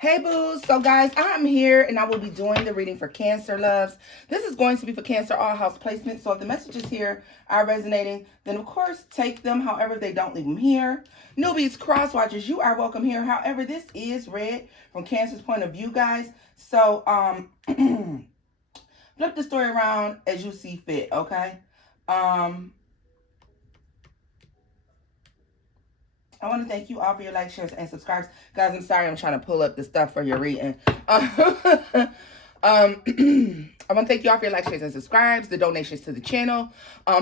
Hey boos, so guys, I'm here and I will be doing the reading for Cancer loves. This is going to be for Cancer all house placement. So if the messages here are resonating, then of course take them. However, they don't, leave them here. Newbies, cross watchers, you are welcome here. However, this is read from Cancer's point of view, guys. So flip the story around as you see fit, okay? I want to thank you all for your likes, shares, and subscribes. Guys, I'm sorry I'm trying to pull up the stuff for your reading. I want to thank you all for your likes, shares, and subscribes, the donations to the channel.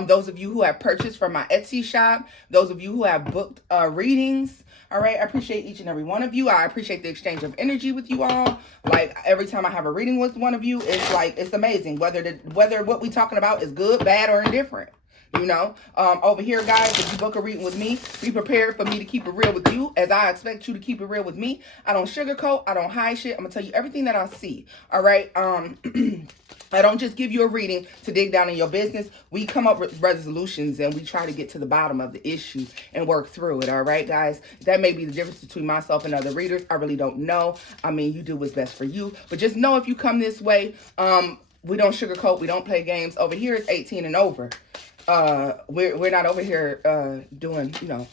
Those of you who have purchased from my Etsy shop, those of you who have booked readings. All right, I appreciate each and every one of you. I appreciate the exchange of energy with you all. Like every time I have a reading with one of you, it's like it's amazing. Whether what we talking about is good, bad, or indifferent. You know, over here, guys, if you book a reading with me, be prepared for me to keep it real with you as I expect you to keep it real with me. I don't sugarcoat. I don't hide shit. I'm going to tell you everything that I see. All right. I don't just give you a reading to dig down in your business. We come up with resolutions and we try to get to the bottom of the issue and work through it. All right, guys? That may be the difference between myself and other readers. I really don't know. I mean, you do what's best for you. But just know if you come this way, we don't sugarcoat. We don't play games. Over here, it's 18 and over. We're not over here doing, you know,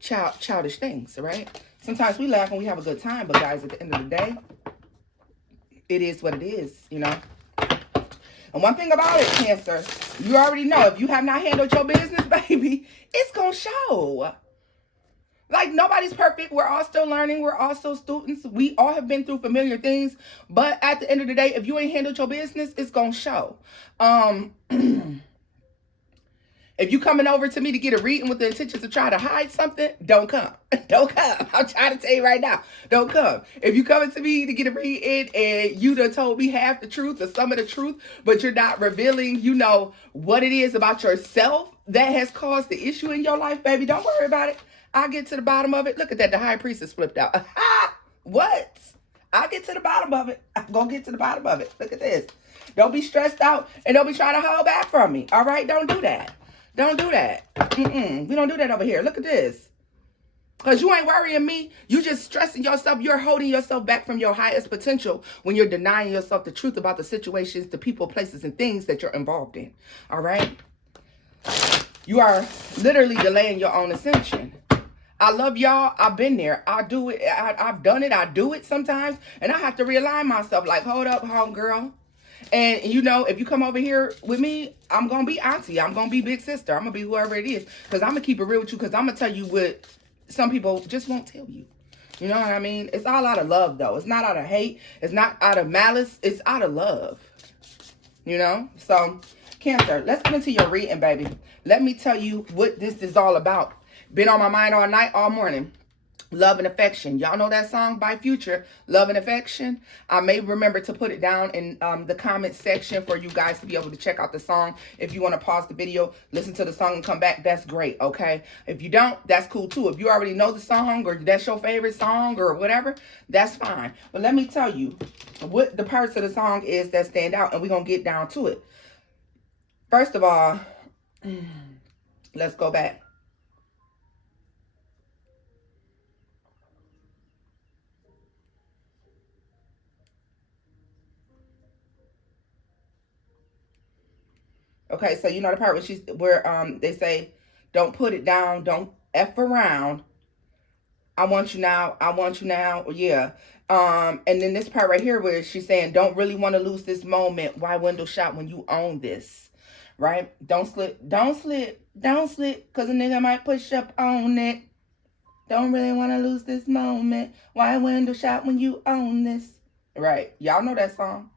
childish things, right? Sometimes we laugh and we have a good time, but guys, at the end of the day, it is what it is, you know. And one thing about it, Cancer, you already know, if you have not handled your business, baby, it's gonna show. Like, nobody's perfect. We're all still learning. We're all still students. We all have been through familiar things. But at the end of the day, if you ain't handled your business, it's gonna show. If you coming over to me to get a reading with the intention to try to hide something, don't come. Don't come. I'm trying to tell you right now. Don't come. If you coming to me to get a reading and you done told me half the truth or some of the truth, but you're not revealing, you know, what it is about yourself that has caused the issue in your life, baby, don't worry about it. I'll get to the bottom of it. Look at that. The high priestess flipped out. What? I'll get to the bottom of it. I'm going to get to the bottom of it. Look at this. Don't be stressed out and don't be trying to hold back from me. All right? Don't do that. Don't do that. We don't do that over here. Look at this. Because you ain't worrying me. You just stressing yourself. You're holding yourself back from your highest potential when you're denying yourself the truth about the situations, the people, places, and things that you're involved in. All right? You are literally delaying your own ascension. I love y'all. I've been there. I do it. I've done it. I do it sometimes. And I have to realign myself. Like, hold up, homegirl. And, you know, if you come over here with me, I'm going to be auntie. I'm going to be big sister. I'm going to be whoever it is. Because I'm going to keep it real with you. Because I'm going to tell you what some people just won't tell you. You know what I mean? It's all out of love, though. It's not out of hate. It's not out of malice. It's out of love. You know? So, Cancer, let's get into your reading, baby. Let me tell you what this is all about. Been on my mind all night, all morning. Love and Affection. Y'all know that song by Future, Love and Affection? I may remember to put it down in the comment section for you guys to be able to check out the song. If you want to pause the video, listen to the song and come back, that's great, okay? If you don't, that's cool too. If you already know the song or that's your favorite song or whatever, that's fine. But let me tell you what the parts of the song is that stand out, and we're going to get down to it. First of all, let's go back. Okay, so you know the part where they say, don't put it down, don't F around. I want you now, I want you now. Yeah. And then this part right here where she's saying, don't really want to lose this moment. Why window shop when you own this? Right? Don't slip, don't slip, don't slip, because a nigga might push up on it. Don't really want to lose this moment. Why window shop when you own this? Right. Y'all know that song.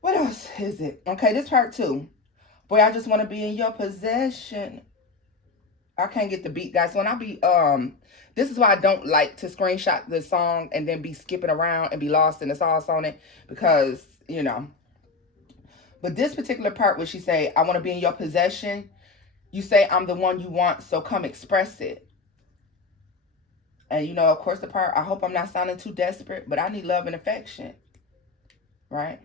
What else is it? Okay, this part too. Boy, I just want to be in your possession. I can't get the beat, guys. When I be, this is why I don't like to screenshot the song and then be skipping around and be lost in the sauce on it. Because, you know. But this particular part where she say, I want to be in your possession. You say, I'm the one you want, so come express it. And, you know, of course, the part, I hope I'm not sounding too desperate, but I need love and affection. Right?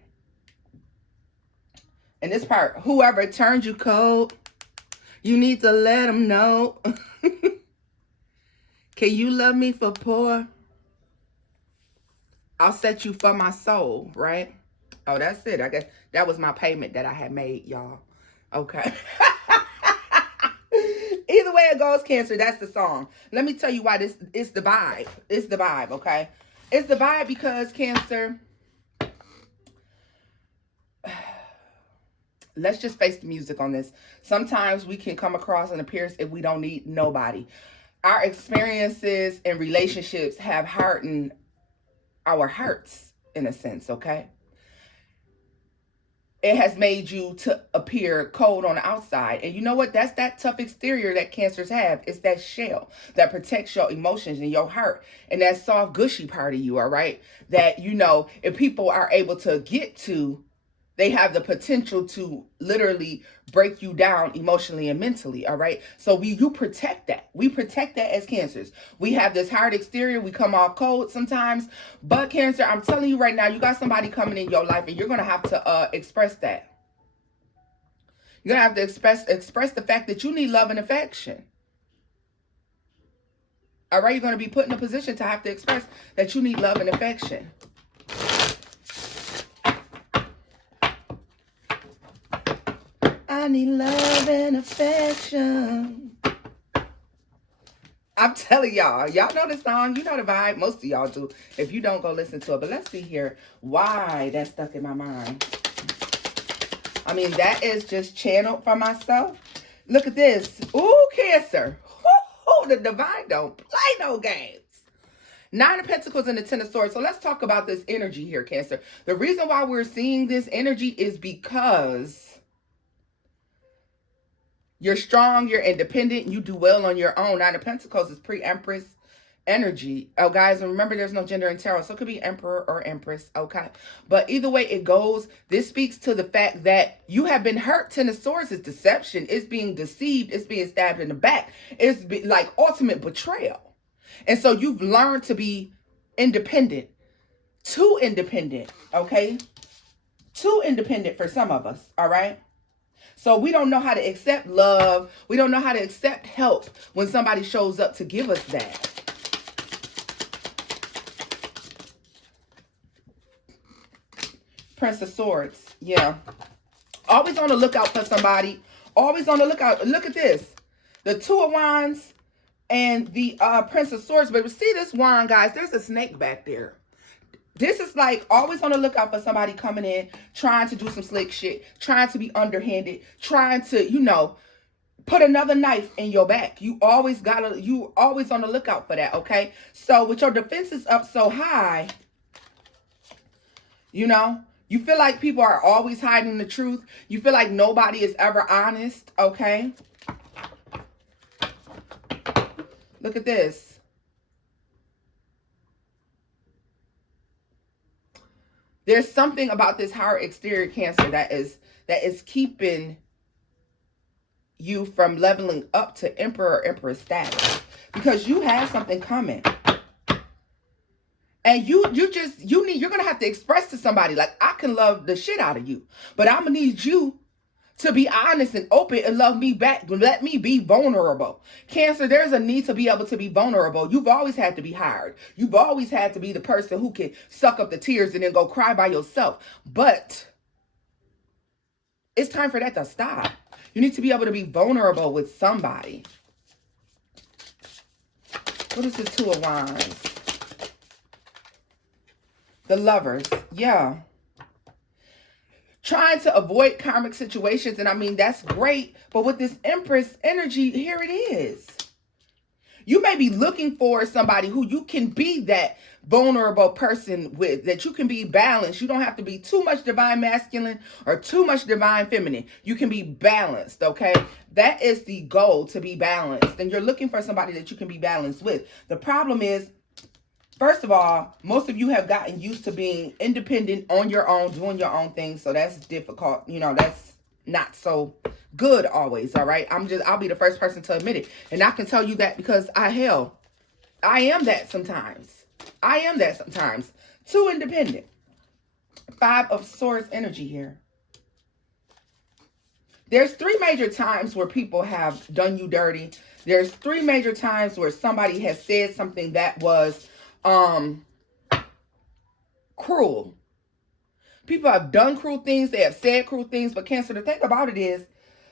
And this part, whoever turned you cold, you need to let them know. Can you love me for poor? I'll set you for my soul, right? Oh, that's it. I guess that was my payment that I had made, y'all. Okay. Either way it goes, Cancer, that's the song. Let me tell you why this is the vibe. It's the vibe, okay? It's the vibe because, Cancer, let's just face the music on this. Sometimes we can come across and appear if we don't need nobody. Our experiences and relationships have hardened our hearts, in a sense, okay? It has made you to appear cold on the outside. And you know what? That's that tough exterior that Cancers have. It's that shell that protects your emotions and your heart. And that soft, gushy part of you, all right? That, you know, if people are able to get to, they have the potential to literally break you down emotionally and mentally, all right? So you protect that. We protect that as Cancers. We have this hard exterior. We come off cold sometimes. But Cancer, I'm telling you right now, you got somebody coming in your life and you're going to have to express that. You're going to have to express the fact that you need love and affection. All right? You're going to be put in a position to have to express that you need love and affection. I need love and affection. I'm telling y'all, y'all know the song, you know the vibe. Most of y'all do. If you don't, go listen to it. But let's see here why that stuck in my mind. I mean, that is just channeled for myself. Look at this. Ooh, Cancer. Ooh, the divine don't play no games. 9 of Pentacles and the 10 of Swords. So let's talk about this energy here, Cancer. The reason why we're seeing this energy is because you're strong, you're independent, you do well on your own. 9 of Pentacles is pre-Empress energy. Oh, guys, and remember there's no gender in tarot, so it could be Emperor or Empress, okay? But either way it goes, this speaks to the fact that you have been hurt. 10 of Swords is deception. It's being deceived. It's being stabbed in the back. It's like ultimate betrayal. And so you've learned to be independent. Too independent, okay? Too independent for some of us, all right? So we don't know how to accept love. We don't know how to accept help when somebody shows up to give us that. Prince of Swords. Yeah. Always on the lookout for somebody. Always on the lookout. Look at this. The 2 of Wands and the Prince of Swords. But see this wand, guys? There's a snake back there. This is like always on the lookout for somebody coming in, trying to do some slick shit, trying to be underhanded, trying to, you know, put another knife in your back. You always on the lookout for that, okay? So with your defenses up so high, you know, you feel like people are always hiding the truth. You feel like nobody is ever honest, okay? Look at this. There's something about this hard exterior, Cancer, that is keeping you from leveling up to Emperor or Empress status, because you have something coming. And you're gonna have to express to somebody, like, I can love the shit out of you, but I'm gonna need you to be honest and open and love me back. Let me be vulnerable. Cancer, there's a need to be able to be vulnerable. You've always had to be hired. You've always had to be the person who can suck up the tears and then go cry by yourself. But it's time for that to stop. You need to be able to be vulnerable with somebody. What is the 2 of Wands? The Lovers. Yeah. Trying to avoid karmic situations. And I mean, that's great. But with this Empress energy, here it is. You may be looking for somebody who you can be that vulnerable person with, that you can be balanced. You don't have to be too much divine masculine or too much divine feminine. You can be balanced, okay? That is the goal, to be balanced. And you're looking for somebody that you can be balanced with. The problem is, first of all, most of you have gotten used to being independent on your own, doing your own thing. So that's difficult. You know, that's not so good always, all right? I'll be the first person to admit it. And I can tell you that because I am that sometimes. I am that sometimes. Too independent. 5 of Swords energy here. There's three major times where people have done you dirty. There's three major times where somebody has said something that was cruel. People have done cruel things. They have said cruel things. But Cancer, the thing about it is,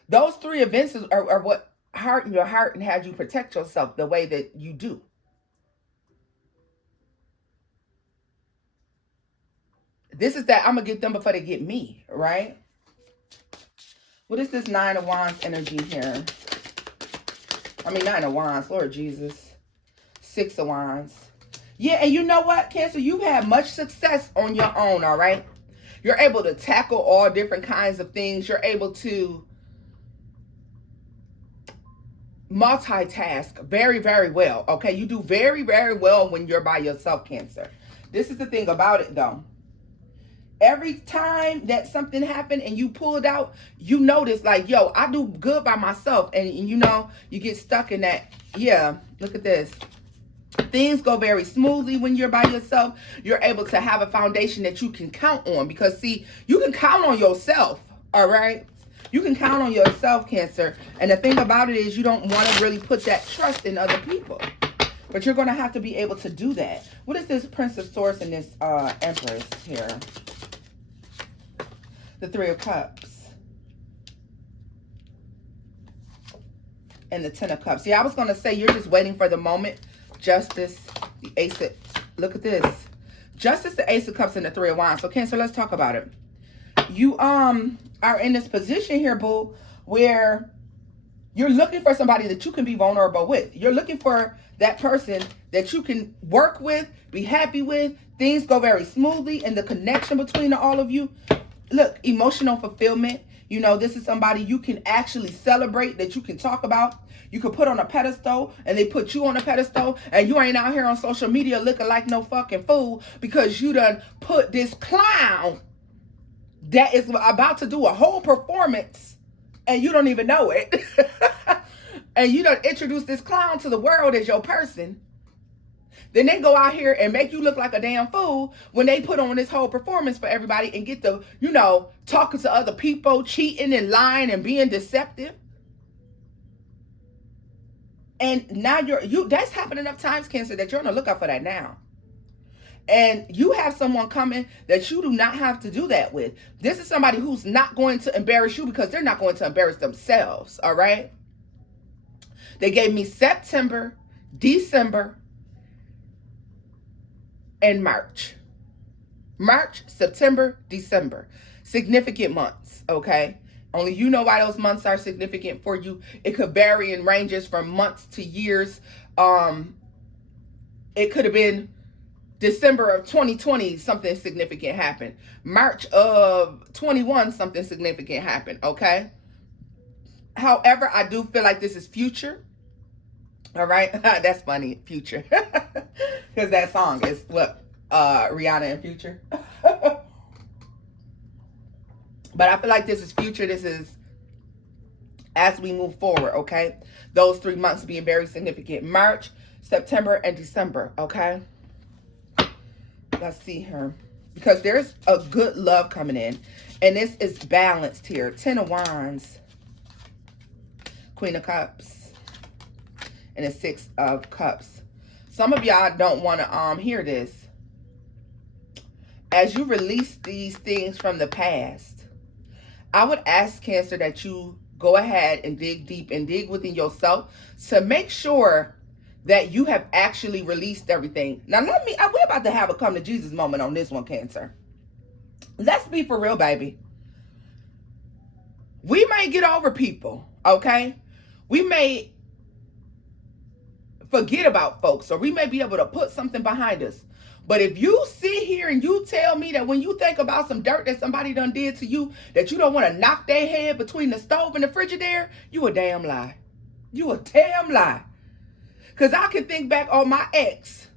those three events are what harden your heart and had you protect yourself the way that you do. This is that I'm going to get them before they get me, right? What is this Nine of Wands energy here? I mean, Nine of Wands, Lord Jesus. Six of Wands. Yeah, and you know what, Cancer? You've had much success on your own, all right? You're able to tackle all different kinds of things. You're able to multitask very, very well, okay? You do very, very well when you're by yourself, Cancer. This is the thing about it, though. Every time that something happened and you pull it out, you notice like, yo, I do good by myself. And you know, you get stuck in that. Yeah, look at this. Things go very smoothly when you're by yourself. You're able to have a foundation that you can count on. Because, see, you can count on yourself, all right? You can count on yourself, Cancer. And the thing about it is you don't want to really put that trust in other people. But you're going to have to be able to do that. What is this Prince of Swords and this Empress here? The Three of Cups. And the Ten of Cups. Yeah, I was going to say you're just waiting for the moment. Justice, the Ace of... Look at this. Justice, the Ace of Cups, and the Three of Wands. So, Cancer, let's talk about it. You are in this position here, boo, where you're looking for somebody that you can be vulnerable with. You're looking for that person that you can work with, be happy with. Things go very smoothly, and the connection between all of you. Look, emotional fulfillment. You know, this is somebody you can actually celebrate, that you can talk about. You can put on a pedestal, and they put you on a pedestal, and you ain't out here on social media looking like no fucking fool because you done put this clown that is about to do a whole performance, and you don't even know it. And you done introduce this clown to the world as your person. Then they go out here and make you look like a damn fool when they put on this whole performance for everybody and get the, you know, talking to other people, cheating and lying and being deceptive. And now that's happened enough times, Cancer, that you're on the lookout for that now. And you have someone coming that you do not have to do that with. This is somebody who's not going to embarrass you because they're not going to embarrass themselves, all right? They gave me September, December, and March. March, September, December. Significant months, okay? Only you know why those months are significant for you. It could vary in ranges from months to years. It could have been December of 2020, something significant happened. March of 21, something significant happened, okay? However, I do feel like this is future. All right? That's funny, future. Because that song is what? Rihanna and Future. But I feel like this is future. This is as we move forward, okay? Those 3 months being very significant. March, September, and December, okay? Let's see here. Because there's a good love coming in. And this is balanced here. Ten of Wands. Queen of Cups. And the Six of Cups. Some of y'all don't want to hear this. As you release these things from the past, I would ask, Cancer, that you go ahead and dig deep and dig within yourself to make sure that you have actually released everything. Now, we're about to have a come to Jesus moment on this one, Cancer. Let's be for real, baby. We may get over people, okay? We may forget about folks, or we may be able to put something behind us. But if you sit here and you tell me that when you think about some dirt that somebody done did to you, that you don't want to knock their head between the stove and the Frigidaire, you a damn lie. You a damn lie. Because I can think back on my ex,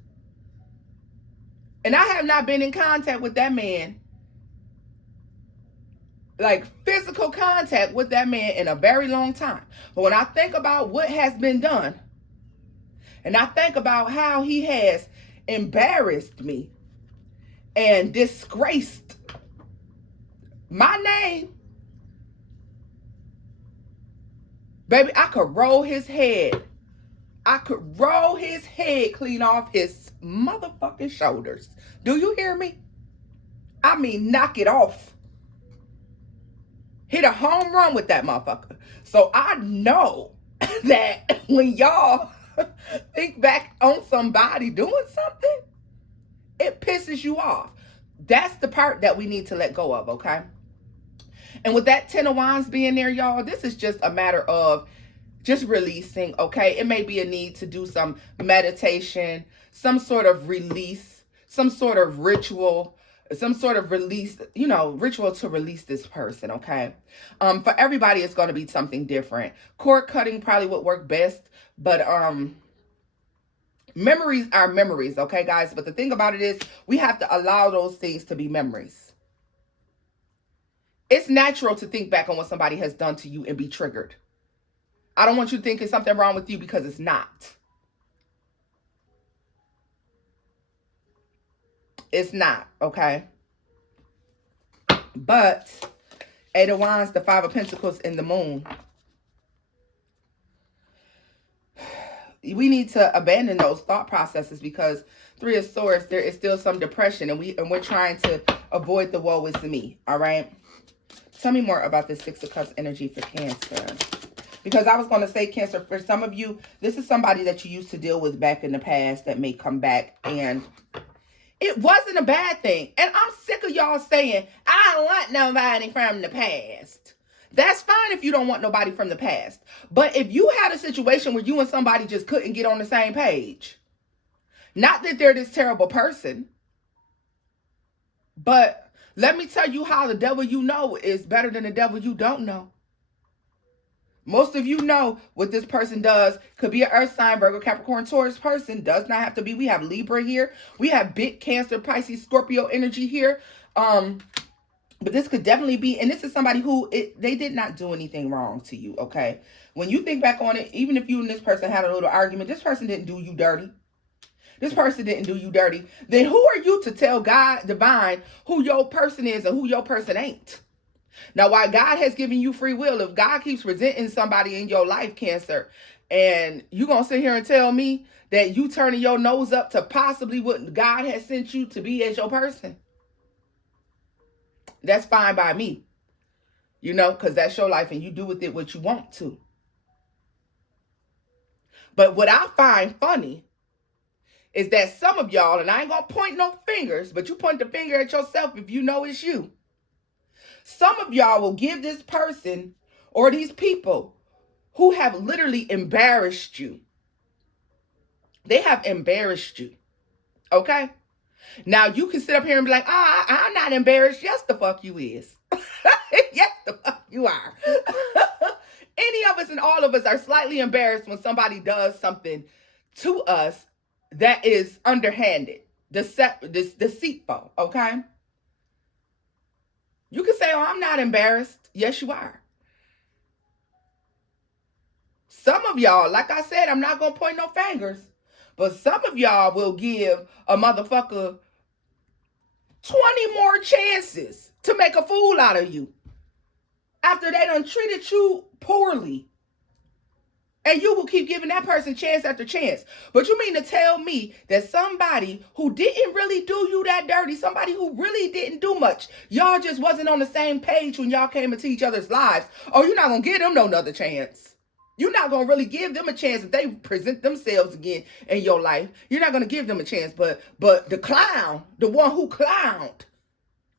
and I have not been in contact with that man, like physical contact with that man, in a very long time. But when I think about what has been done, and I think about how he has embarrassed me and disgraced my name, Baby, I could roll his head. I could roll his head clean off his motherfucking shoulders. Do you hear me? I mean, knock it off. Hit a home run with that motherfucker. So I know that when y'all think back on somebody doing something, it pisses you off. That's the part that we need to let go of, okay? And with that 10 of Wands being there, y'all, this is just a matter of just releasing, okay? It may be a need to do some meditation, some sort of release, some sort of ritual, some sort of release, ritual to release this person, okay? For everybody, it's going to be something different. Cord cutting probably would work best, but memories are memories, okay, guys? But the thing about it is we have to allow those things to be memories. It's natural to think back on what somebody has done to you and be triggered. I don't want you to think there's something wrong with you, because it's not. It's not, okay? But 8 of Wands, the 5 of Pentacles, and the Moon. We need to abandon those thought processes, because 3 of Swords, there is still some depression, and we're trying to avoid the woe is me, all right? Tell me more about this 6 of Cups energy for Cancer. Because I was going to say, Cancer, for some of you, this is somebody that you used to deal with back in the past that may come back, and it wasn't a bad thing. And I'm sick of y'all saying, I don't want nobody from the past. That's fine if you don't want nobody from the past. But if you had a situation where you and somebody just couldn't get on the same page, not that they're this terrible person, but let me tell you how the devil you know is better than the devil you don't know. Most of you know what this person does. Could be an Earth sign, Virgo, Capricorn, Taurus person. Does not have to be. We have Libra here. We have big Cancer, Pisces, Scorpio energy here. But this could definitely be, and this is somebody who, they did not do anything wrong to you, okay? When you think back on it, even if you and this person had a little argument, this person didn't do you dirty. This person didn't do you dirty. Then who are you to tell God, divine, who your person is and who your person ain't? Now, while God has given you free will, if God keeps presenting somebody in your life, Cancer, and you're going to sit here and tell me that you turning your nose up to possibly what God has sent you to be as your person, that's fine by me, because that's your life and you do with it what you want to. But what I find funny is that some of y'all, and I ain't going to point no fingers, but you point the finger at yourself if you know it's you. Some of y'all will give this person or these people who have literally embarrassed you. They have embarrassed you. Okay? Now, you can sit up here and be like, I'm not embarrassed. Yes, the fuck you is. Yes, the fuck you are. Any of us and all of us are slightly embarrassed when somebody does something to us that is underhanded, deceitful, okay? You can say, I'm not embarrassed. Yes, you are. Some of y'all, like I said, I'm not going to point no fingers, but some of y'all will give a motherfucker 20 more chances to make a fool out of you after they done treated you poorly. And you will keep giving that person chance after chance. But you mean to tell me that somebody who didn't really do you that dirty, somebody who really didn't do much, y'all just wasn't on the same page when y'all came into each other's lives, oh, you're not going to give them no another chance. You're not going to really give them a chance if they present themselves again in your life. You're not going to give them a chance. But the clown, the one who clowned,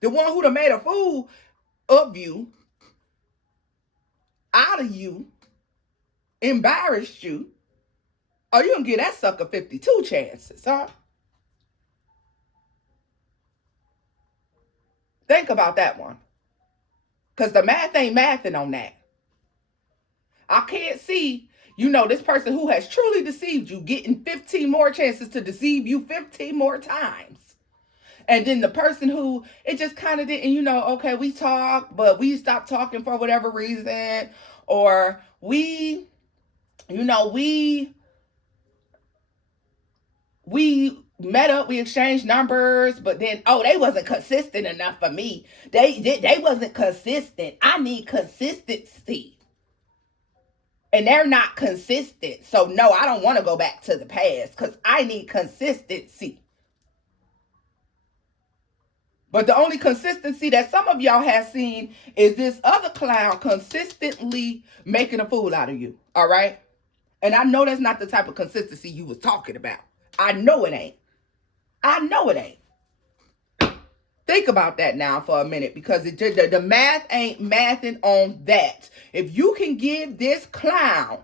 the one who done made a fool of you, out of you, embarrassed you, oh, you gonna give that sucker 52 chances, huh? Think about that one. Because the math ain't mathing on that. I can't see, this person who has truly deceived you getting 15 more chances to deceive you 15 more times. And then the person who, it just kind of didn't, okay, we talked, but we stopped talking for whatever reason. Or we met up, we exchanged numbers, but then, they wasn't consistent enough for me. They wasn't consistent. I need consistency. And they're not consistent. So no, I don't want to go back to the past because I need consistency. But the only consistency that some of y'all have seen is this other clown consistently making a fool out of you. All right? And I know that's not the type of consistency you was talking about. I know it ain't. I know it ain't. Think about that now for a minute, because the math ain't mathing on that. If you can give this clown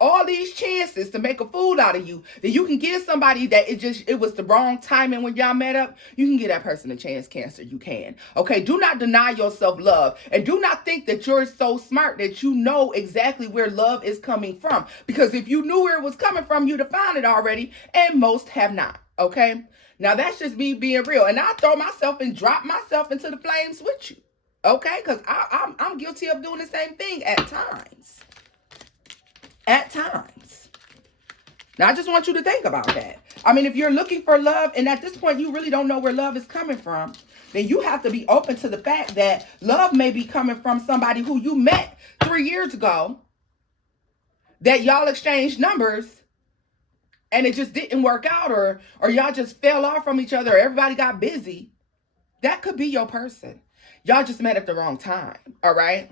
all these chances to make a fool out of you, then you can give somebody that it was the wrong timing when y'all met up. You can give that person a chance, Cancer. You can. Okay, do not deny yourself love, and do not think that you're so smart that you know exactly where love is coming from, because if you knew where it was coming from, you'd have found it already, and most have not. Okay, now that's just me being real, and I throw myself and drop myself into the flames with you. Okay, because I'm guilty of doing the same thing at times. At times. Now, I just want you to think about that. I mean, if you're looking for love, and at this point you really don't know where love is coming from, then you have to be open to the fact that love may be coming from somebody who you met 3 years ago, that y'all exchanged numbers, and it just didn't work out, or y'all just fell off from each other, or everybody got busy. That could be your person. Y'all just met at the wrong time, all right?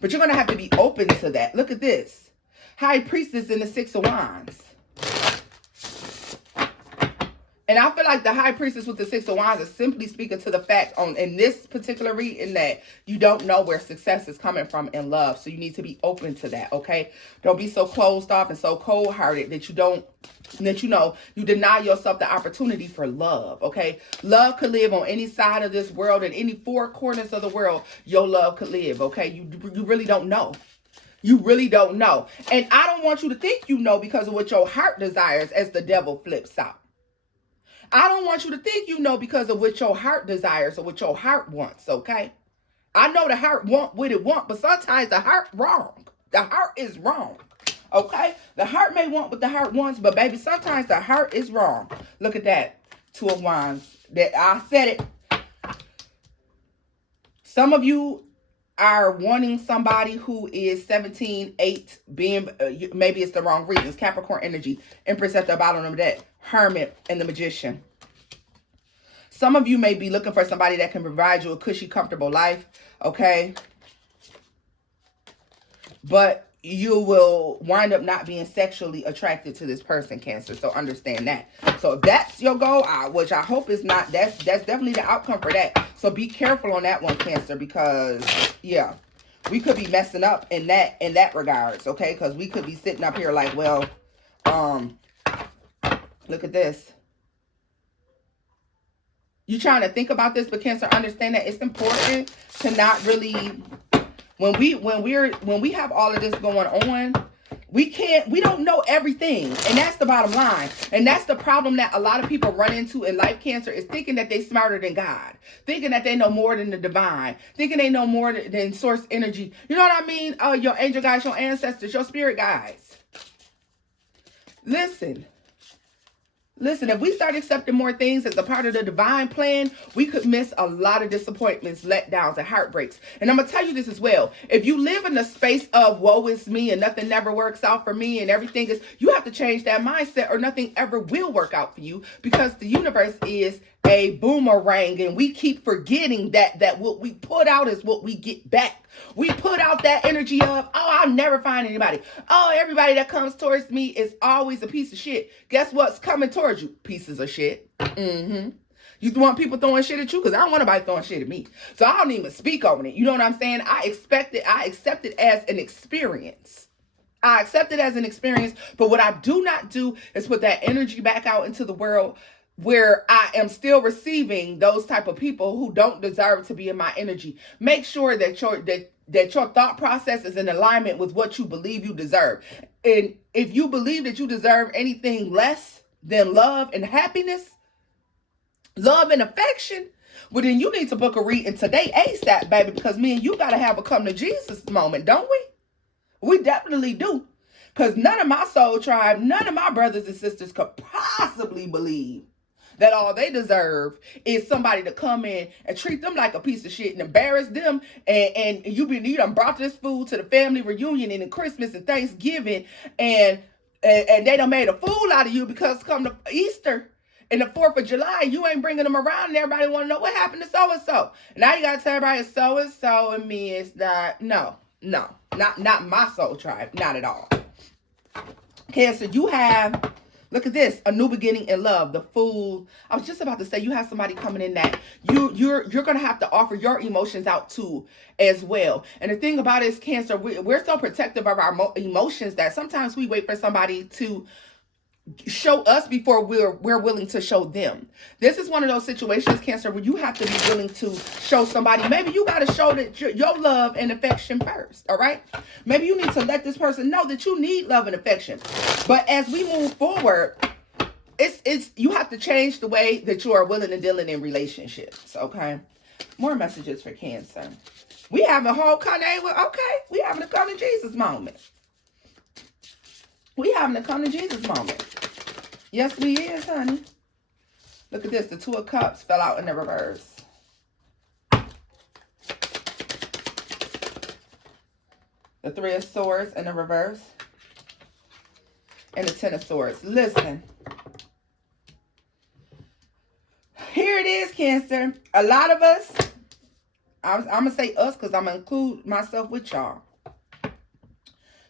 But you're going to have to be open to that. Look at this. High Priestess in the Six of Wands. And I feel like the High Priestess with the Six of Wands is simply speaking to the fact in this particular reading that you don't know where success is coming from in love. So you need to be open to that, okay? Don't be so closed off and so cold-hearted that you deny yourself the opportunity for love, okay? Love could live on any side of this world, in any four corners of the world, your love could live, okay? You really don't know. You really don't know. And I don't want you to think you know because of what your heart desires, as the devil flips out. I don't want you to think you know because of what your heart desires or what your heart wants, okay? I know the heart want what it want, but sometimes the heart wrong. The heart is wrong, okay? The heart may want what the heart wants, but baby, sometimes the heart is wrong. Look at that. Two of Wands. That I said it. Some of you are wanting somebody who is 17-8, being, maybe it's the wrong reasons. Capricorn energy, Empress at the bottom of that, Hermit, and the Magician. Some of you may be looking for somebody that can provide you a cushy, comfortable life, okay? But you will wind up not being sexually attracted to this person, Cancer. So understand that. So if that's your goal, which I hope is not, that's definitely the outcome for that. So be careful on that one, Cancer, because yeah, we could be messing up in that regards, okay? Because we could be sitting up here like, well, look at this. You trying to think about this, but Cancer, understand that it's important to not really, when we have all of this going on, we don't know everything. And that's the bottom line. And that's the problem that a lot of people run into in life, Cancer, is thinking that they're smarter than God, thinking that they know more than the divine, thinking they know more than source energy. You know what I mean? Your angel guides, your ancestors, your spirit guides. Listen, if we start accepting more things as a part of the divine plan, we could miss a lot of disappointments, letdowns, and heartbreaks. And I'm going to tell you this as well. If you live in the space of woe is me and nothing never works out for me and everything is, you have to change that mindset or nothing ever will work out for you, because the universe is a boomerang, and we keep forgetting that what we put out is what we get back. We put out that energy of, oh, I'll never find anybody. Oh, everybody that comes towards me is always a piece of shit. Guess what's coming towards you? Pieces of shit. You want people throwing shit at you? Because I don't want nobody throwing shit at me. So I don't even speak on it. You know what I'm saying? I accept it as an experience. I accept it as an experience. But what I do not do is put that energy back out into the world where I am still receiving those type of people who don't deserve to be in my energy. Make sure that your thought process is in alignment with what you believe you deserve. And if you believe that you deserve anything less than love and happiness, love and affection, well, then you need to book a reading today ASAP, baby, because me and you got to have a come to Jesus moment, don't we? We definitely do. Because none of my soul tribe, none of my brothers and sisters could possibly believe that all they deserve is somebody to come in and treat them like a piece of shit and embarrass them. And you done brought this food to the family reunion and in Christmas and Thanksgiving, and they done made a fool out of you because come to Easter and the 4th of July, you ain't bringing them around and everybody want to know what happened to so-and-so. Now you got to tell everybody it's so-and-so and me. It's not, no, not my soul tribe. Not at all. Cancer, you have, look at this, a new beginning in love. The Fool. I was just about to say, you have somebody coming in that you're going to have to offer your emotions out to as well. And the thing about it is, Cancer, we're so protective of our emotions that sometimes we wait for somebody to show us before we're willing to show them. This is one of those situations, Cancer, where you have to be willing to show somebody. Maybe you got to show that your love and affection first. All right. Maybe you need to let this person know that you need love and affection. But as we move forward, it's you have to change the way that you are willing to deal in relationships. Okay. More messages for Cancer. We have a whole we having a come to Jesus moment. We having a come to Jesus moment. Yes, we is, honey. Look at this. The 2 of Cups fell out in the reverse. The 3 of Swords in the reverse. And the 10 of Swords. Listen. Here it is, Cancer. A lot of us, I'm going to say us because I'm going to include myself with y'all.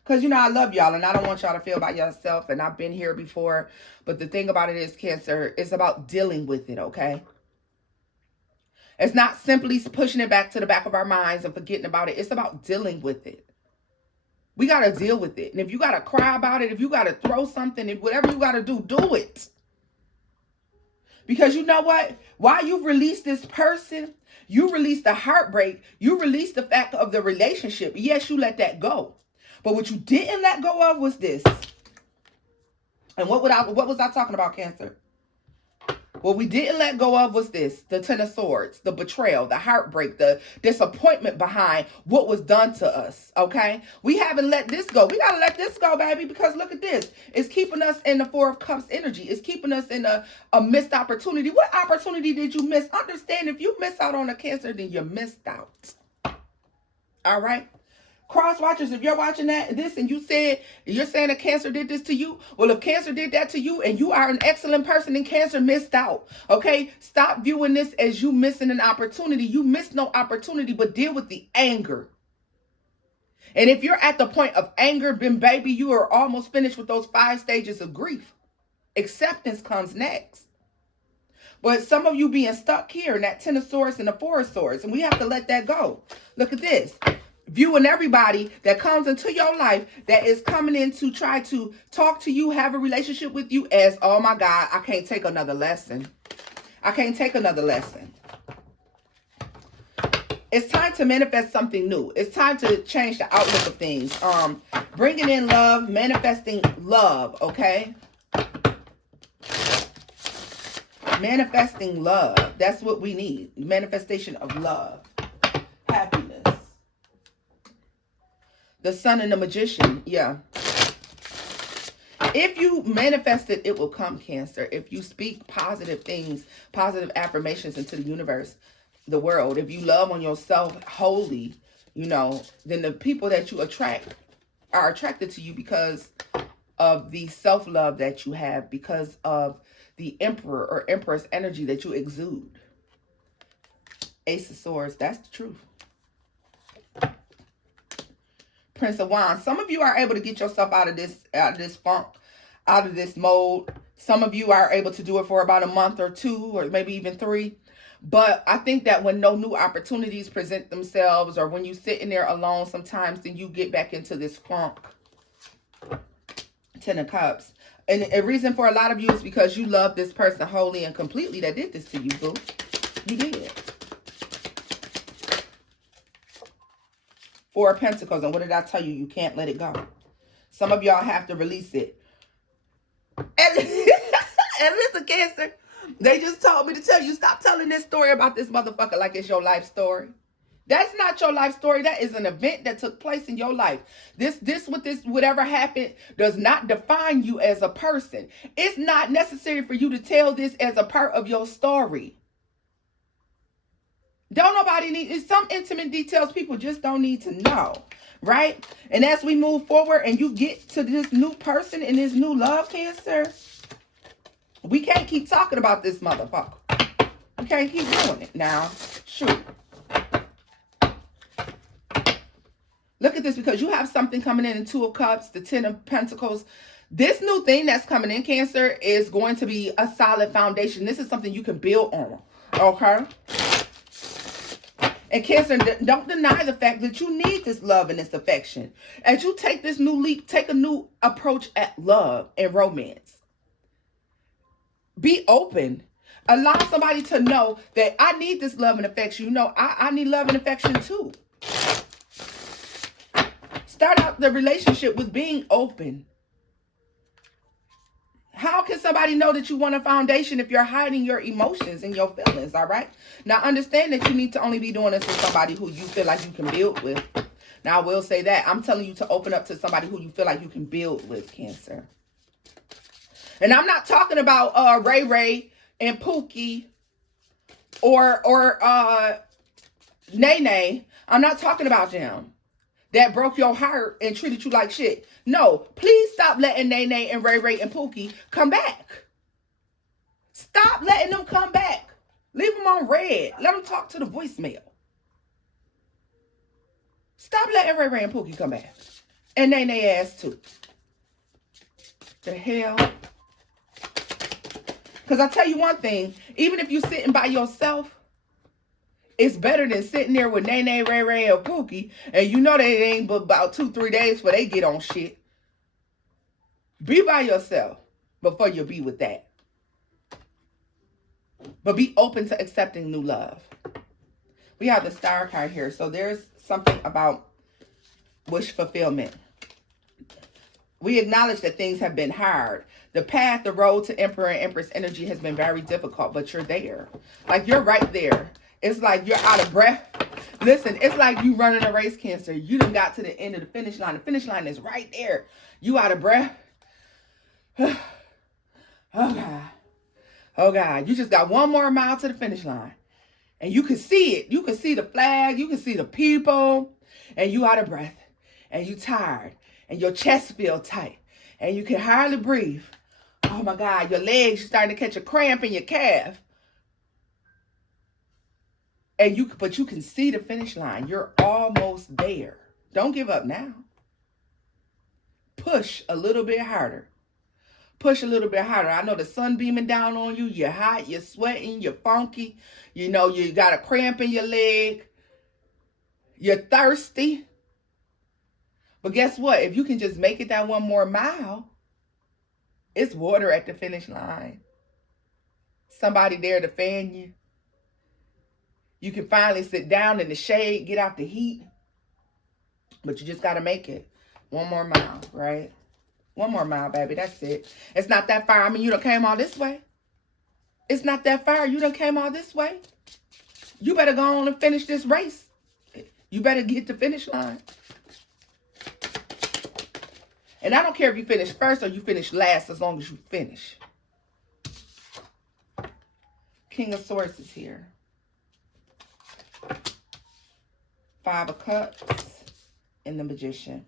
Because, you know, I love y'all and I don't want y'all to feel by yourself. And I've been here before. But the thing about it is, Cancer, it's about dealing with it, okay? It's not simply pushing it back to the back of our minds and forgetting about it. It's about dealing with it. We got to deal with it. And if you got to cry about it, if you got to throw something, if whatever you got to do it. Because you know what? While you release this person, you release the heartbreak. You release the fact of the relationship. Yes, you let that go. But what you didn't let go of was this. And what was I talking about, Cancer? What we didn't let go of was this. The 10 of Swords, the betrayal, the heartbreak, the disappointment behind what was done to us, okay? We haven't let this go. We got to let this go, baby, because look at this. It's keeping us in the 4 of Cups energy. It's keeping us in a missed opportunity. What opportunity did you miss? Understand, if you miss out on a Cancer, then you missed out. All right? Cross watchers, if you're watching this and you're saying that Cancer did this to you, well, if Cancer did that to you and you are an excellent person and Cancer missed out, okay? Stop viewing this as you missing an opportunity. You missed no opportunity, but deal with the anger. And if you're at the point of anger, then baby, you are almost finished with those 5 stages of grief. Acceptance comes next. But some of you being stuck here in that 10 of Swords and the 4 of Swords, and we have to let that go. Look at this. Viewing everybody that comes into your life that is coming in to try to talk to you, have a relationship with you as, oh my God, I can't take another lesson. I can't take another lesson. It's time to manifest something new. It's time to change the outlook of things. Bringing in love, manifesting love, okay? Manifesting love. That's what we need. Manifestation of love. Happiness. The Sun and the Magician, yeah. If you manifest it, it will come, Cancer. If you speak positive things, positive affirmations into the universe, the world, if you love on yourself wholly, you know, then the people that you attract are attracted to you because of the self-love that you have, because of the Emperor or Empress energy that you exude. Ace of Swords, that's the truth. Prince of Wands. Some of you are able to get yourself out of this funk, out of this mode. Some of you are able to do it for about a month or 2 or maybe even 3. But I think that when no new opportunities present themselves, or when you sitting there alone sometimes, then you get back into this funk. 10 of Cups. And a reason for a lot of you is because you love this person wholly and completely that did this to you, boo. You did. 4 of Pentacles. And what did I tell you? You can't let it go. Some of y'all have to release it. And listen, Cancer, they just told me to tell you, stop telling this story about this motherfucker like it's your life story. That's not your life story. That is an event that took place in your life. Whatever happened does not define you as a person. It's not necessary for you to tell this as a part of your story. Don't nobody need some intimate details people just don't need to know, right? And as we move forward and you get to this new person and this new love, Cancer, we can't keep talking about this motherfucker. We can't keep doing it. Now, shoot. Look at this, because you have something coming in the Two of Cups, the Ten of Pentacles. This new thing that's coming in, Cancer, is going to be a solid foundation. This is something you can build on, okay? And Cancer, don't deny the fact that you need this love and this affection. As you take this new leap, take a new approach at love and romance. Be open. Allow somebody to know that I need this love and affection. You know, I need love and affection too. Start out the relationship with being open. How can somebody know that you want a foundation if you're hiding your emotions and your feelings, all right? Now, understand that you need to only be doing this with somebody who you feel like you can build with. Now, I will say that. I'm telling you to open up to somebody who you feel like you can build with, Cancer. And I'm not talking about Ray Ray and Pookie or Nene. I'm not talking about them that broke your heart and treated you like shit. No, please stop letting Nene and Ray Ray and Pookie come back. Stop letting them come back. Leave them on red. Let them talk to the voicemail. Stop letting Ray Ray and Pookie come back. And Nene ass too. The hell? Because I tell you one thing, even if you're sitting by yourself, it's better than sitting there with Nene, Ray Ray, or Pookie, and you know they ain't but about 2-3 days before they get on shit. Be by yourself before you be with that. But be open to accepting new love. We have the Star card here, so there's something about wish fulfillment. We acknowledge that things have been hard. The path, the road to Emperor and Empress energy has been very difficult, but you're there. Like, you're right there. It's like you're out of breath. Listen, it's like you running a race, Cancer. You done got to the end of the finish line. The finish line is right there. You out of breath. Oh, God. Oh, God. You just got one more mile to the finish line. And you can see it. You can see the flag. You can see the people. And you out of breath. And you tired. And your chest feel tight. And you can hardly breathe. Oh, my God. Your legs starting to catch a cramp in your calf. But you can see the finish line. You're almost there. Don't give up now. Push a little bit harder. Push a little bit harder. I know the sun beaming down on you. You're hot. You're sweating. You're funky. You know, you got a cramp in your leg. You're thirsty. But guess what? If you can just make it that one more mile, it's water at the finish line. Somebody there to fan you. You can finally sit down in the shade, get out the heat. But you just got to make it. One more mile, right? One more mile, baby. That's it. It's not that far. I mean, you done came all this way. It's not that far. You done came all this way. You better go on and finish this race. You better get the finish line. And I don't care if you finish first or you finish last, as long as you finish. King of Swords is here. 5 of Cups and the Magician.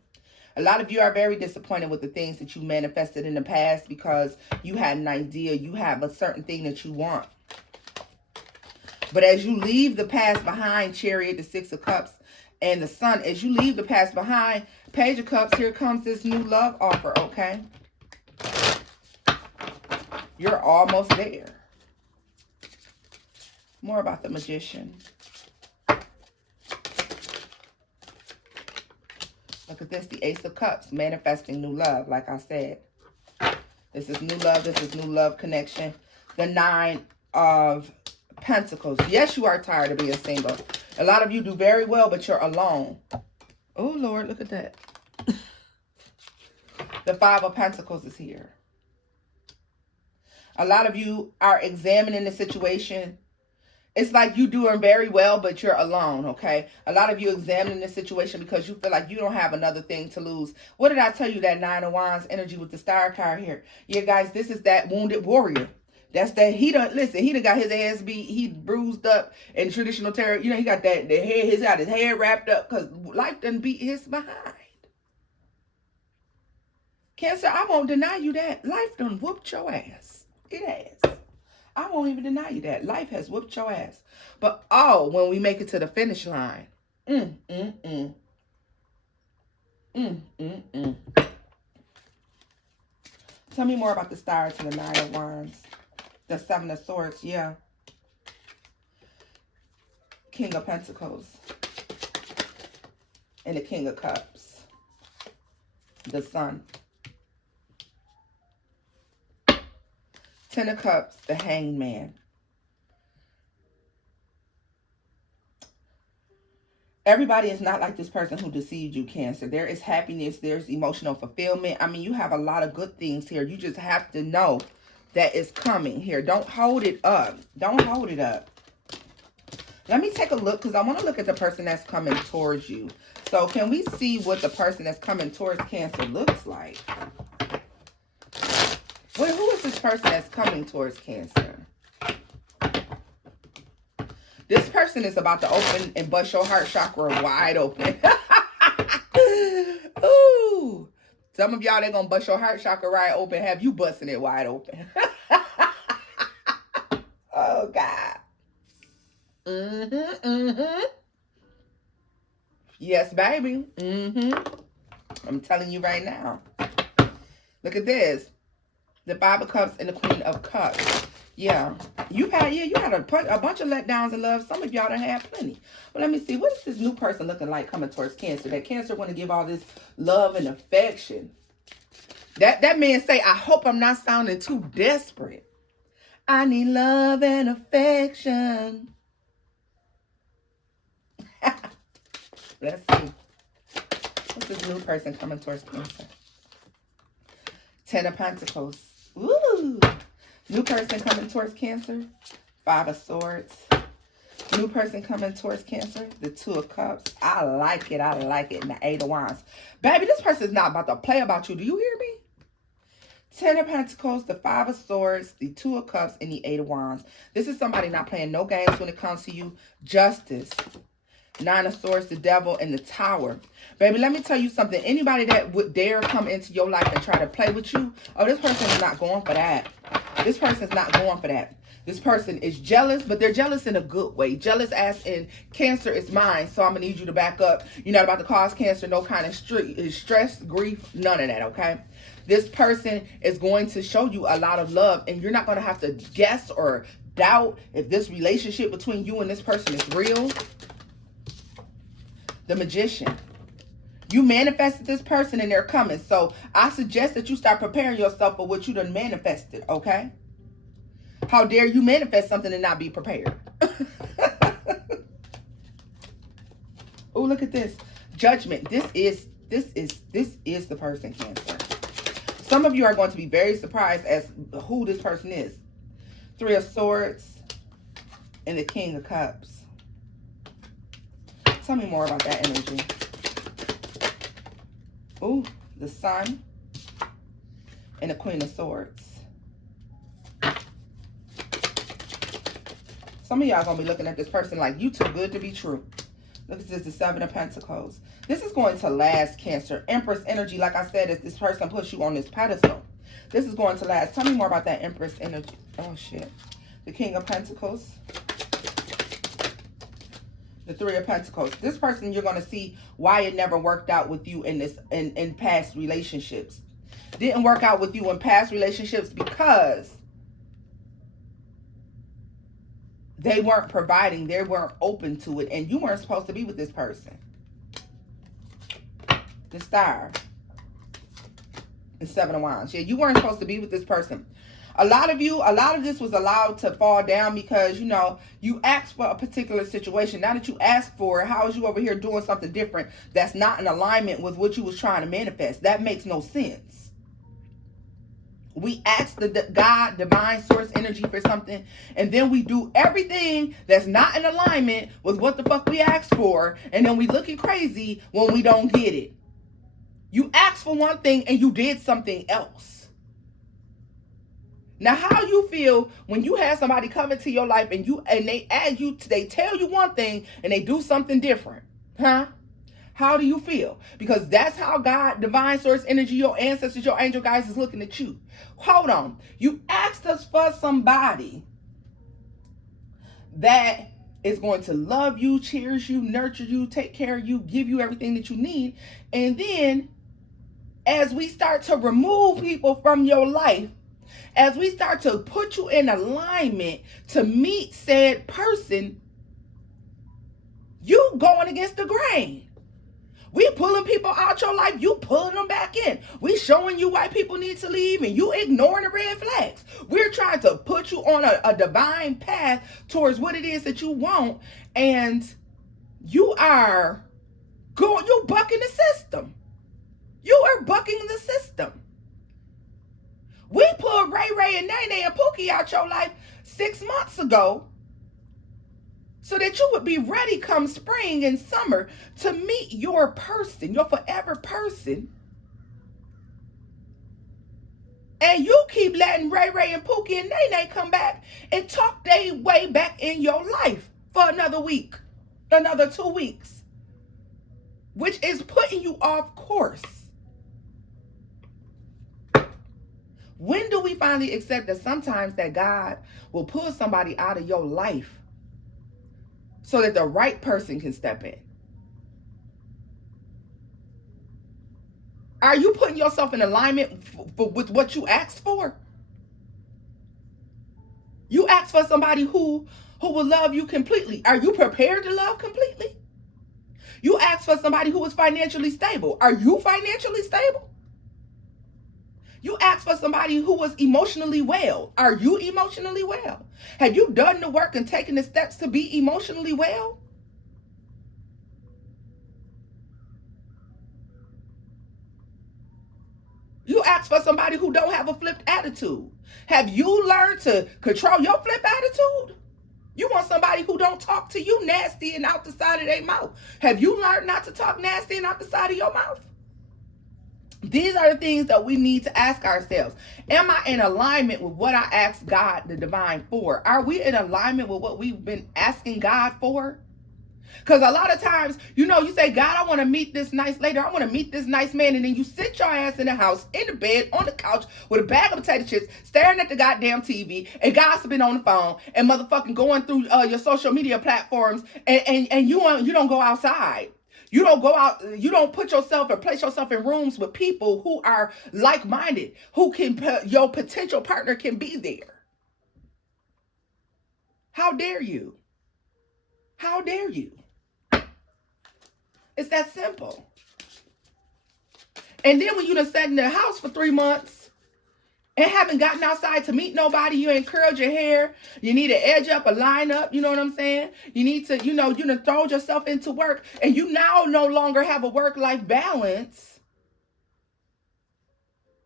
A lot of you are very disappointed with the things that you manifested in the past because you had an idea. You have a certain thing that you want. But as you leave the past behind, Chariot, the 6 of Cups, and the Sun, as you leave the past behind, Page of Cups, here comes this new love offer, okay? You're almost there. More about the Magician. Look at this, the Ace of Cups, manifesting new love, like I said. This is new love. This is new love connection. The 9 of Pentacles. Yes, you are tired of being single. A lot of you do very well, but you're alone. Oh, Lord, look at that. The 5 of Pentacles is here. A lot of you are examining the situation It's like you doing very well, but you're alone, okay? A lot of you examining this situation because you feel like you don't have another thing to lose. What did I tell you? That Nine of Wands energy with the Star card here. Yeah, guys, this is that wounded warrior. That's that he done got his ass beat, he bruised up in traditional terror. You know, he got that the hair, he's got his hair wrapped up because life done beat his behind. Cancer, I won't deny you that. Life done whooped your ass. It has. I won't even deny you that. Life has whooped your ass. But when we make it to the finish line. Tell me more about the Star to the Nine of Wands. The Seven of Swords, yeah. King of Pentacles. And the King of Cups. The Sun. Ten of Cups, the Hanged Man. Everybody is not like this person who deceived you, Cancer. There is happiness. There's emotional fulfillment. I mean, you have a lot of good things here. You just have to know that it's coming here. Don't hold it up. Don't hold it up. Let me take a look because I want to look at the person that's coming towards you. So can we see what the person that's coming towards Cancer looks like? Well, who is this person that's coming towards Cancer? This person is about to open and bust your heart chakra wide open. Ooh. Some of y'all, they're going to bust your heart chakra wide open, have you busting it wide open. Oh, God. Yes, baby. I'm telling you right now. Look at this. The Five of Cups and the Queen of Cups. Yeah. You had a bunch of letdowns in love. Some of y'all done had plenty. But let me see. What is this new person looking like coming towards Cancer? That Cancer want to give all this love and affection. That man say, I hope I'm not sounding too desperate. I need love and affection. Let's see. What's this new person coming towards Cancer? Ten of Pentacles. Ooh. New person coming towards Cancer. Five of Swords. New person coming towards Cancer. The Two of Cups. I like it. I like it. And the Eight of Wands. Baby, this person is not about to play about you. Do you hear me? Ten of Pentacles, the Five of Swords, the Two of Cups, and the Eight of Wands. This is somebody not playing no games when it comes to you. Justice. Nine of Swords, the Devil, and the Tower. Baby, let me tell you something. Anybody that would dare come into your life and try to play with you, this person is not going for that. This person's not going for that. This person is jealous, but they're jealous in a good way. Jealous as in, Cancer is mine, so I'm going to need you to back up. You're not about to cause Cancer no kind of stress, grief, none of that, okay? This person is going to show you a lot of love, and you're not going to have to guess or doubt if this relationship between you and this person is real. The Magician. You manifested this person and they're coming. So I suggest that you start preparing yourself for what you done manifested, okay? How dare you manifest something and not be prepared? Oh, look at this. Judgment. This is the person, Cancer. Some of you are going to be very surprised as who this person is. Three of Swords and the King of Cups. Tell me more about that energy. Ooh, the Sun and the Queen of Swords. Some of y'all going to be looking at this person like, you too good to be true. Look at this, the Seven of Pentacles. This is going to last, Cancer. Empress energy, like I said, is this person puts you on this pedestal. This is going to last. Tell me more about that Empress energy. Oh, shit. The King of Pentacles. The Three of Pentacles. This person, you're going to see why it never worked out with you in past relationships. Didn't work out with you in past relationships because they weren't providing. They weren't open to it. And you weren't supposed to be with this person. The Star. The Seven of Wands. Yeah, you weren't supposed to be with this person. A lot of this was allowed to fall down because, you know, you asked for a particular situation. Now that you asked for it, how is you over here doing something different that's not in alignment with what you was trying to manifest? That makes no sense. We ask the God, divine source energy for something, and then we do everything that's not in alignment with what the fuck we asked for, and then we looking crazy when we don't get it. You asked for one thing and you did something else. Now, how you feel when you have somebody come into your life and they tell you one thing and they do something different, huh? How do you feel? Because that's how God, divine source energy, your ancestors, your angel guides is looking at you. Hold on. You asked us for somebody that is going to love you, cherish you, nurture you, take care of you, give you everything that you need. And then as we start to remove people from your life, as we start to put you in alignment to meet said person, you going against the grain. We pulling people out your life, you pulling them back in. We showing you why people need to leave and you ignoring the red flags. We're trying to put you on a divine path towards what it is that you want, and you bucking the system. You are bucking the system. We pulled Ray Ray and Nene and Pookie out your life 6 months ago so that you would be ready come spring and summer to meet your person, your forever person. And you keep letting Ray Ray and Pookie and Nene come back and talk their way back in your life for another week, another 2 weeks, which is putting you off course. When do we finally accept that sometimes that God will pull somebody out of your life so that the right person can step in? Are you putting yourself in alignment with what you asked for? You asked for somebody who will love you completely. Are you prepared to love completely? You asked for somebody who is financially stable. Are you financially stable? You asked for somebody who was emotionally well. Are you emotionally well? Have you done the work and taken the steps to be emotionally well? You asked for somebody who don't have a flipped attitude. Have you learned to control your flip attitude? You want somebody who don't talk to you nasty and out the side of their mouth. Have you learned not to talk nasty and out the side of your mouth? These are the things that we need to ask ourselves. Am I in alignment with what I asked God, the divine, for? Are we in alignment with what we've been asking God for? Because a lot of times, you say, God, I want to meet this nice lady. I want to meet this nice man. And then you sit your ass in the house, in the bed, on the couch, with a bag of potato chips, staring at the goddamn TV, and gossiping on the phone, and motherfucking going through your social media platforms, and you don't go outside. You don't go out, you don't put yourself or place yourself in rooms with people who are like-minded, your potential partner can be there. How dare you? How dare you? It's that simple. And then when you done sat in the house for 3 months and haven't gotten outside to meet nobody, you ain't curled your hair, you need to edge up, a line up, you know what I'm saying? You need to, you done throw yourself into work, and you now no longer have a work-life balance.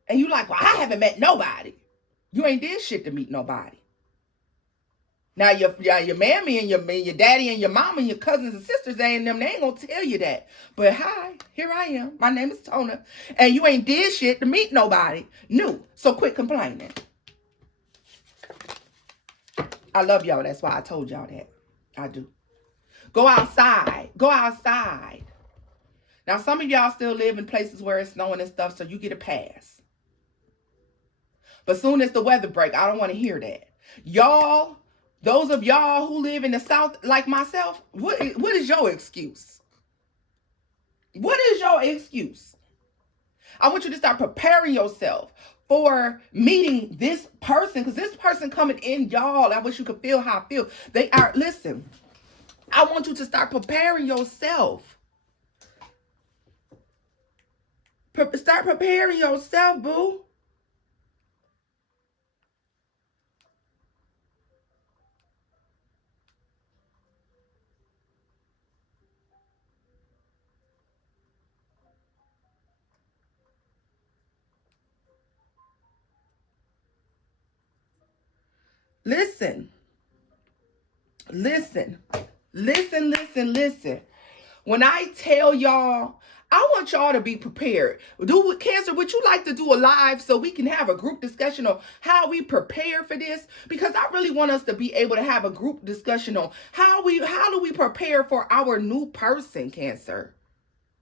And you like, well, I haven't met nobody. You ain't did shit to meet nobody. Now your mammy and your daddy and your mama and your cousins and sisters, they ain't gonna tell you that. But hi, here I am. My name is Tona, and you ain't did shit to meet nobody new. So quit complaining. I love y'all. That's why I told y'all that. I do. Go outside. Go outside. Now some of y'all still live in places where it's snowing and stuff, so you get a pass. But soon as the weather break, I don't want to hear that. Y'all. Those of y'all who live in the South like myself, what is your excuse? What is your excuse? I want you to start preparing yourself for meeting this person, because this person coming in, y'all, I wish you could feel how I feel. Listen, I want you to start preparing yourself. Start preparing yourself, boo. Listen, listen, listen, listen, listen. When I tell y'all, I want y'all to be prepared. Cancer, would you like to do a live so we can have a group discussion on how we prepare for this? Because I really want us to be able to have a group discussion on how do we prepare for our new person, Cancer?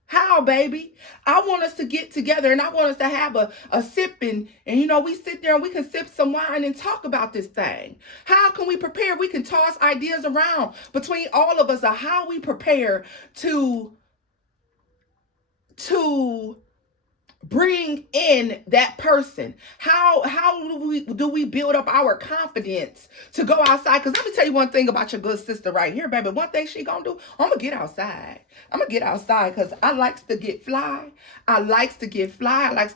How, baby? I want us to get together and I want us to have a sip and we sit there and we can sip some wine and talk about this thing. How can we prepare? We can toss ideas around between all of us of how we prepare to bring in that person. How do we build up our confidence to go outside? Because let me tell you one thing about your good sister right here, baby. One thing she gonna do, I'm gonna get outside. I'm gonna get outside because I likes to get fly. I likes to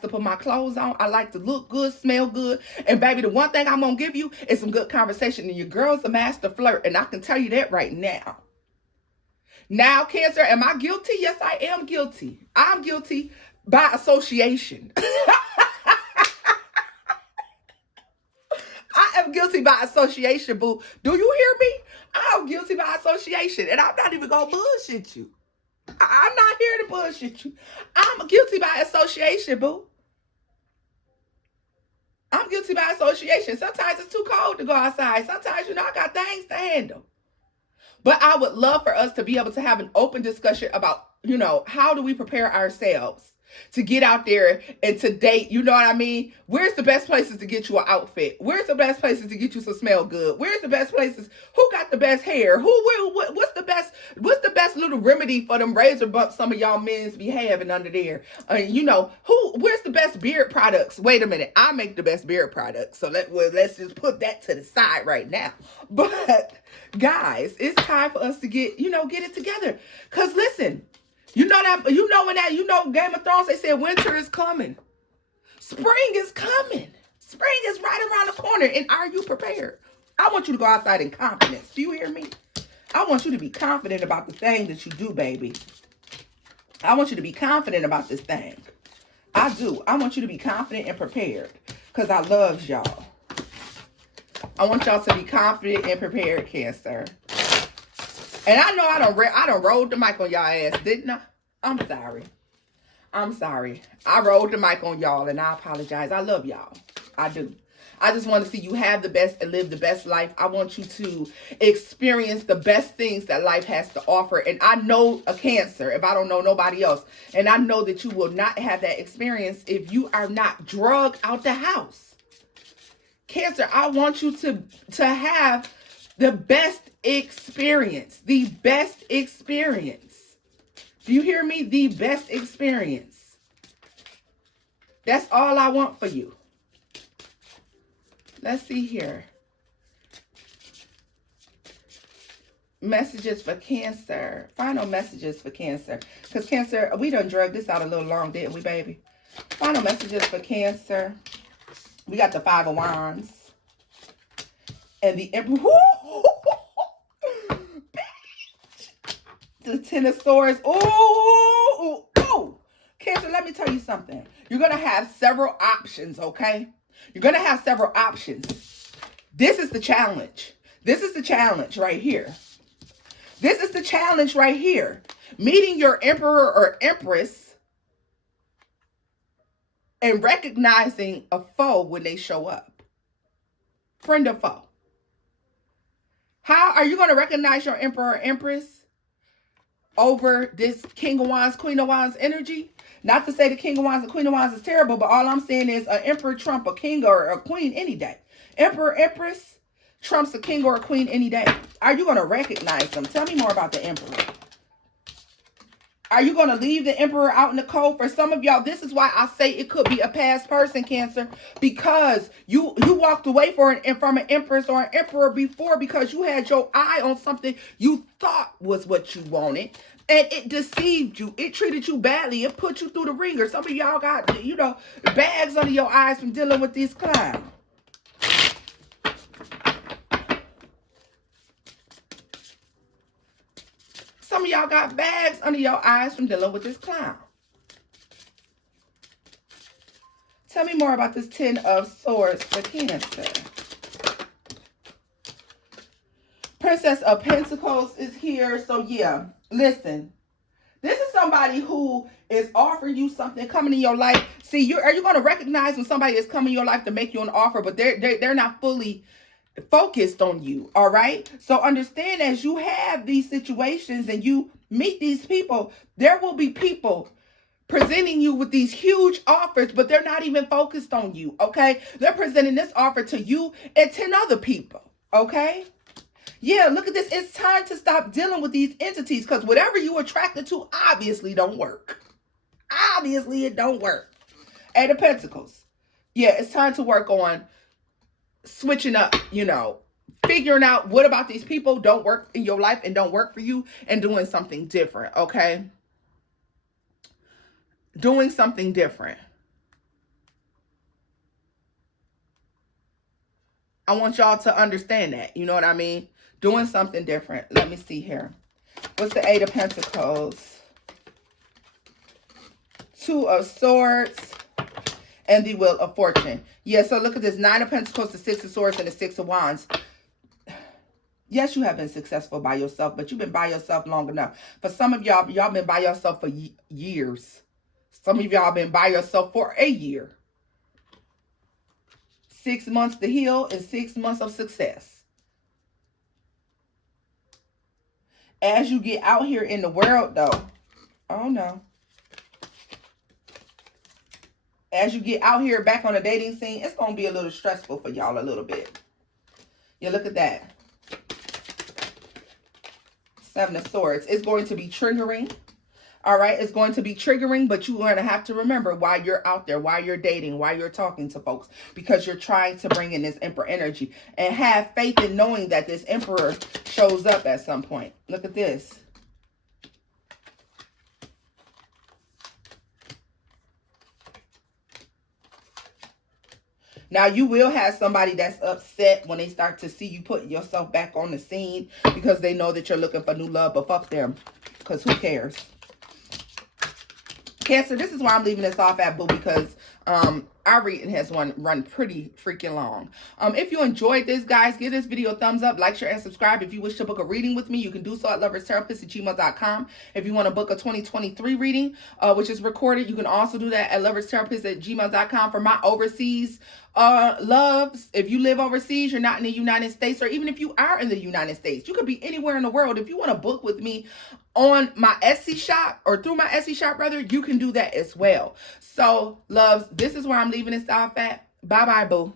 put my clothes on. I like to look good, smell good. And baby, the one thing I'm gonna give you is some good conversation. And your girl's a master flirt, and I can tell you that right now. Now, Cancer, am I guilty? Yes, I am guilty. I'm guilty by association. I am guilty by association, boo. Do you hear me? I'm guilty by association, and I'm not even gonna bullshit you. I'm not here to bullshit you. I'm guilty by association, boo. I'm guilty by association. Sometimes it's too cold to go outside. Sometimes, I got things to handle. But I would love for us to be able to have an open discussion about, how do we prepare ourselves to get out there and to date? You know what I mean? Where's the best places to get you an outfit? Where's the best places to get you some smell good? Where's the best places? Who got the best hair? What's the best little remedy for them razor bumps some of y'all men's be having under there? Where's the best beard products? Wait a minute, I make the best beard products. So let's just put that to the side right now. But guys, it's time for us to get it together. Cause listen, Game of Thrones, they said winter is coming. Spring is coming. Spring is right around the corner. And are you prepared? I want you to go outside in confidence. Do you hear me? I want you to be confident about the thing that you do, baby. I want you to be confident about this thing. I do. I want you to be confident and prepared. Because I love y'all. I want y'all to be confident and prepared, Cancer. And I know I done rolled the mic on y'all ass, didn't I? I'm sorry. I rolled the mic on y'all and I apologize. I love y'all. I do. I just want to see you have the best and live the best life. I want you to experience the best things that life has to offer. And I know a Cancer if I don't know nobody else. And I know that you will not have that experience if you are not drugged out the house. Cancer, I want you to have the best experience. The best experience. Do you hear me? The best experience. That's all I want for you. Let's see here. Messages for Cancer. Final messages for Cancer. Because Cancer, we done drug this out a little long, didn't we, baby? Final messages for Cancer. We got the 5 of Wands. And the Emperor. The 10 of Swords. Oh. Cancer, let me tell you something. You're going to have several options, okay? You're going to have several options. This is the challenge. This is the challenge right here. This is the challenge right here. Meeting your Emperor or Empress and recognizing a foe when they show up. Friend or foe. How are you going to recognize your Emperor or Empress over this King of Wands, Queen of Wands energy? Not to say the King of Wands and Queen of Wands is terrible, but all I'm saying is an Emperor trump a King or a Queen any day. Emperor, Empress trumps a King or a Queen any day. Are you going to recognize them? Tell me more about the Emperor. Are you going to leave the Emperor out in the cold? For some of y'all, this is why I say it could be a past person, Cancer, because you walked away from an Empress or an Emperor before because you had your eye on something you thought was what you wanted. And it deceived you. It treated you badly. It put you through the ringer. Some of y'all got, bags under your eyes from dealing with these clowns. Some of y'all got bags under your eyes from dealing with this clown. Tell me more about this 10 of Swords for Cancer. Princess of Pentacles is here. So yeah, listen. This is somebody who is offering you something, coming in your life. See, are you going to recognize when somebody is coming in your life to make you an offer, but they're not fully focused on you, all right? So understand, as you have these situations and you meet these people, there will be people presenting you with these huge offers, but they're not even focused on you, okay? They're presenting this offer to you and 10 other people, okay? Yeah, look at this. It's time to stop dealing with these entities, because whatever you attracted to obviously don't work. Obviously, it don't work. Eight of Pentacles. Yeah, it's time to work on switching up, figuring out what about these people don't work in your life and don't work for you, and doing something different, okay? Doing something different. I want y'all to understand that. You know what I mean? Doing something different. Let me see here. What's the Eight of Pentacles? Two of Swords and the Wheel of Fortune. Yeah, so look at this. Nine of Pentacles, the Six of Swords, and the Six of Wands. Yes, you have been successful by yourself, but you've been by yourself long enough. For some of y'all been by yourself for years. Some of y'all been by yourself for a year. 6 months to heal and 6 months of success. As you get out here in the world, though, oh no. As you get out here back on the dating scene, it's going to be a little stressful for y'all a little bit. Yeah, look at that. Seven of Swords. It's going to be triggering. All right, it's going to be triggering, but you're going to have to remember why you're out there, why you're dating, why you're talking to folks, because you're trying to bring in this Emperor energy, and have faith in knowing that this Emperor shows up at some point. Look at this. Now, you will have somebody that's upset when they start to see you putting yourself back on the scene, because they know that you're looking for new love, but fuck them, because who cares? Cancer, this is why I'm leaving this off at, boo, because our reading has run pretty freaking long. If you enjoyed this, guys, give this video a thumbs up, like, share, and subscribe. If you wish to book a reading with me, you can do so at loverstherapist@gmail.com. If you want to book a 2023 reading, which is recorded, you can also do that at loverstherapist@gmail.com. For my overseas loves, if you live overseas, you're not in the United States, or even if you are in the United States, you could be anywhere in the world. If you want to book with me on my Etsy shop, or through my Etsy shop rather, you can do that as well. So, loves, this is where I'm leaving this off at. Bye bye, boo.